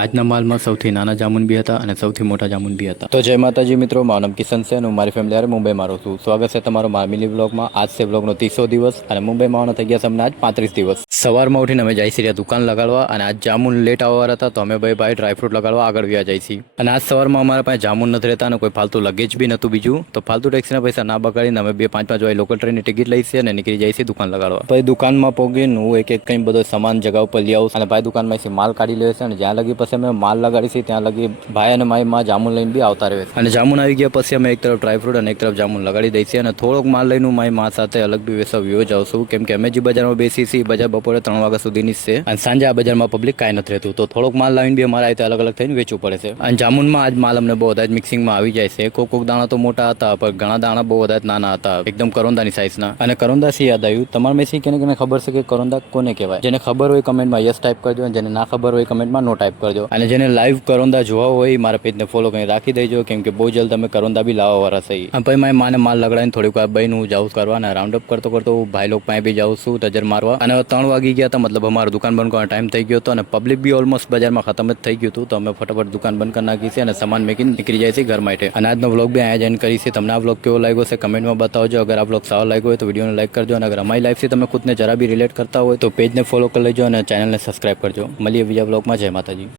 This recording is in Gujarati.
આજના માલમાં સૌથી નાના જામુન બી હતા અને સૌથી મોટા જામુન બી હતા. તો જય માતાજી મિત્રો, મારું નામ કિશન છે અને હું મારી ફેમિલી મુંબઈમાં રહું છું. સ્વાગત છે તમારો મામિલી બ્લોગમાં. આજ છે બ્લોગનો 30સો દિવસ અને મુંબઈમાં આવવાનો થઈ ગયા છે અમને આજ 35 દિવસ. સવારમાં ઉઠીને અમે જઈ રહ્યા દુકાન લગાડવા અને આજ જામુન લેટ આવવાના હતા તો અમે ભાઈ ડ્રાયફ્રૂટ લગાડવા આગળ વ્યા જાય છીએ. અને આજ સવારમાં અમારા પાસે જામુન નથી રહેતા અને કોઈ ફાલતુ લગેજ બી નહોતું બીજું, તો ફાલતુ ટેક્સીના પૈસા ના બગાડીને અમે 2-5 વાગે લોકલ ટ્રેનની ટિકિટ લઈ છે અને નીકળી જાય છે દુકાન લગાડવા. પછી દુકાનમાં પહોંચીને હું એક કંઈ બધો સામાન જગા ઉપર લઈ આવું અને ભાઈ દુકાનમાં માલ કાઢી લે છે અને જ્યાં લગી પછી અમે માલ લગાડી ત્યાં લગી ભાઈ અને મારી માં જામુન લઈને બી આવતા રહે છે. અને જામુન આવી ગયા પછી અમે એક તરફ ડ્રાયફ્રૂટ અને એક તરફ જામુન લગાડી દઈએ છીએ અને થોડોક માલ લઈને મારી માં સાથે અલગ બી વેસવ વ્યો જ આવશું, કેમ કે અમે જે બજારમાં બેસી છીએ બજાર બપોરે 3 વાગ્યા સુધીની છે અને સાંજે આ બજારમાં પબ્લિક કાંઈ નથી રહેતું, તો થોડોક માલ લાવીને બી અમારે આ અલગ અલગ થઈને વેચવું પડે છે. અને જામુનમાં આજ માલ અમને બહુ બધા જ મિક્સિંગમાં આવી જાય છે. કોક દાણા તો મોટા હતા પણ ઘણા દાણા બહુ બધા નાના હતા, એકદમ કરોંદાની સાઇઝના. અને કરોંદાથી યાદ આવ્યું, તમારા મેસી કેને ખબર છે કે કરોંદા કોને કહેવાય? જેને ખબર હોય કમેન્ટમાં યસ ટાઈપ કરજો અને જેને ના ખબર હોય કમેન્ટમાં નો ટાઈપ કરજો. અને જેને લાઈવ કરોંદા જોવા હોય મારા પેજને ફોલો કરી રાખી દેજો, કેમ કે બહુ જલ્દ અમે કરોંદા બી લાવવા વાળા છે. અને પછી મારી માને માલ લગાડીને થોડીક વાર બહીને હું જાઉં કરવા અને રાઉન્ડ અપ કરતો ભાઈ લોકો પાસે બી જાઉં છું તજર મારવા. અને 3 વાગી ગયા હતા, મતલબ અમારું દુકાન બંધ કરવાનો ટાઈમ થઈ ગયો હતો અને પબ્લિક બી ઓલમોસ્ટ બજારમાં ખતમ જ થઈ ગયું હતું, તો અમે ફટાફટ દુકાન બંધ કરી નાખી છે અને સામાન મેકીને નીકળી જાય છે ઘર માટે. અને આજનો વ્લોગ બી અહીંયા જોઈન કરી છે. તમને આ વ્લોગ કેવો લાગ્યો છે કમેન્ટમાં બતાવજો. અગર આ વ્લોગ સારો લાગ્યો હોય તો વિડીયોને લાઈક કરજો અને અગર અમારી લાઈફથી તમે ખુદને જરા બી રિલેટ કરતા હોય તો પેજને ફોલો કરી લેજો અને ચેનલને સબસ્ક્રાઈબ કરજો. મળીએ બીજા વ્લોગમાં. જય માતાજી.